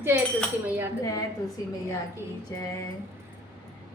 जय तुलसी मैया की। जय तुलसी मैया की जय।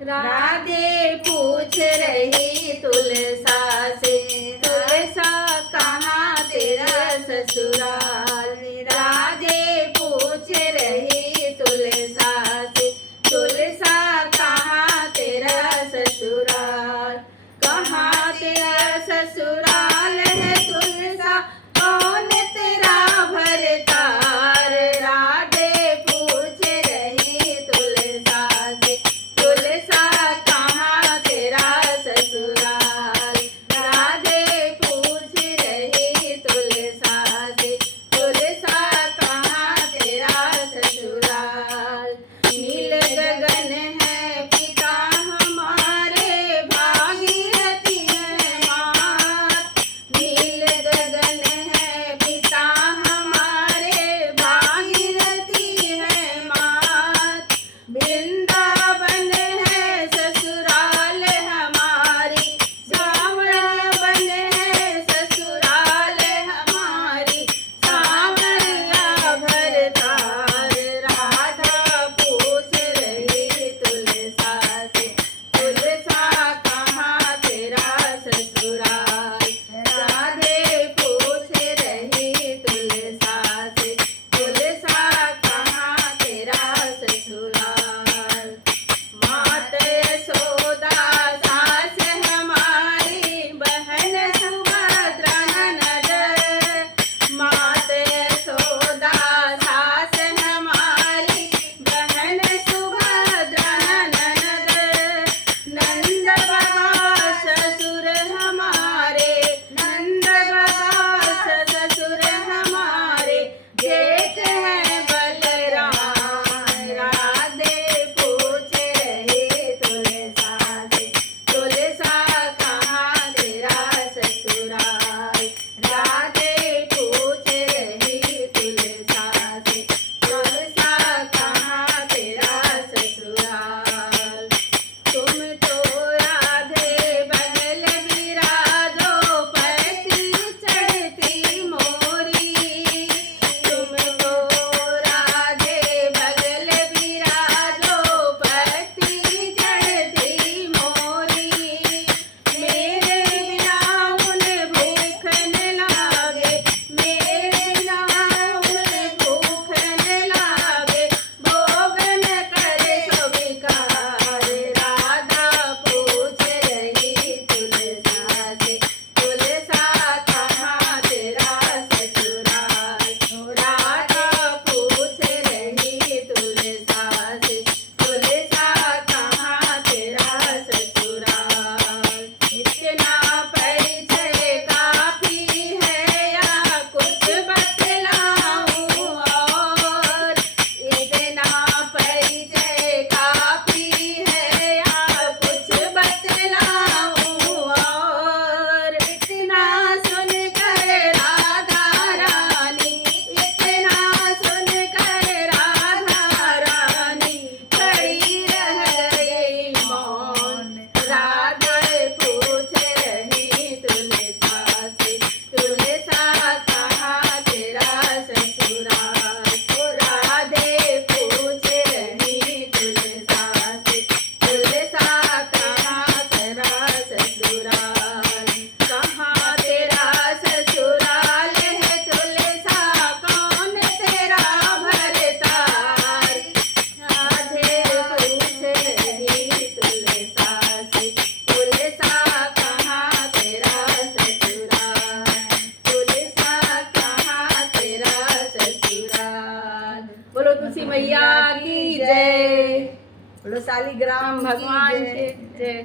राधे पूछ रही तुलसा से, तुलसा कहाँ तेरा ससुराल। राधे पूछ रही तुलसा से, तुलसा कहाँ तेरा ससुराल। कहाँ तेरा ससुराल है तुलसा, कौन तेरा भरतार। राधे पूछ रही तुलसा से, तुलसा कहाँ तेरा ससुराल। राधे पूछ रही तुलसा से, तुलसा कहाँ तेरा ससुराल। नील गगन है पिता हमारे, भागीरथी है मात। नील गगन है पिता हमारे, भागीरथी है मात। वृंदावन है ससुराल हमारी, सावरवन है ससुराल हमारी, सावरिया भरतार। राधा पूछ रही तुलसा से, तुलसा कहाँ तेरा ससुराल। राधे पूछ रही तुलसा से, तुलसा कहाँ तेरा ससुराल। मात यशोदा सास हमारी, बहन सुभद्रा ननद। मात यशोदा सास हमारी, बहन सुभद्रा ननद। नंद बाबा ससुर हमारे, नंद बाबा ससुर हमारे, जेठ है बलराम। राधे पूछ रही तुलसा से, तुलसा कहाँ तेरा ससुराल। राधे पूछ रही तुलसा से, तुलसा कहाँ तेरा ससुराल। तुम तो राधे बगल बिराजो, पति चढ़ती मोरी। तुम तो राधे बगल बिराजो, पति चढ़ती मोरी। मेरे बिना उन्हें भूख न लागे, मेरे बिना उन्हें भूख न लागे, भोग न करे स्वीकार। राधा पूछ रही तुलसा से, तुलसा कहाँ तेरा ससुराल। राधा पूछ रही तुलसा से, तुलसा कहाँ तेरा ससुराल। इतना परिचय काफी है या कुछ बतलाऊं और। इतना परिचय काफी है या कुछ बतलाऊं और। इतना सुनकर राधा रानी, इतना सुनकर राधा रानी, खड़ी रह गई मौन। राधे पूछ रही तुलसा से, तुलसा कहाँ तेरा ससुराल। राधे पूछ रही तुलसा से, तुलसा कहाँ तेरा ससुराल। कहाँ तेरा ससुराल है तुलसा, कौन तेरा भरतार। राधे पूछ रही तुलसा से, तुलसा कहाँ तेरा ससुराल। तुलसा कहाँ तेरा ससुराल। बोलो तुलसी मैया की जय। बोलो शालिग्राम भगवान की की जय। जय।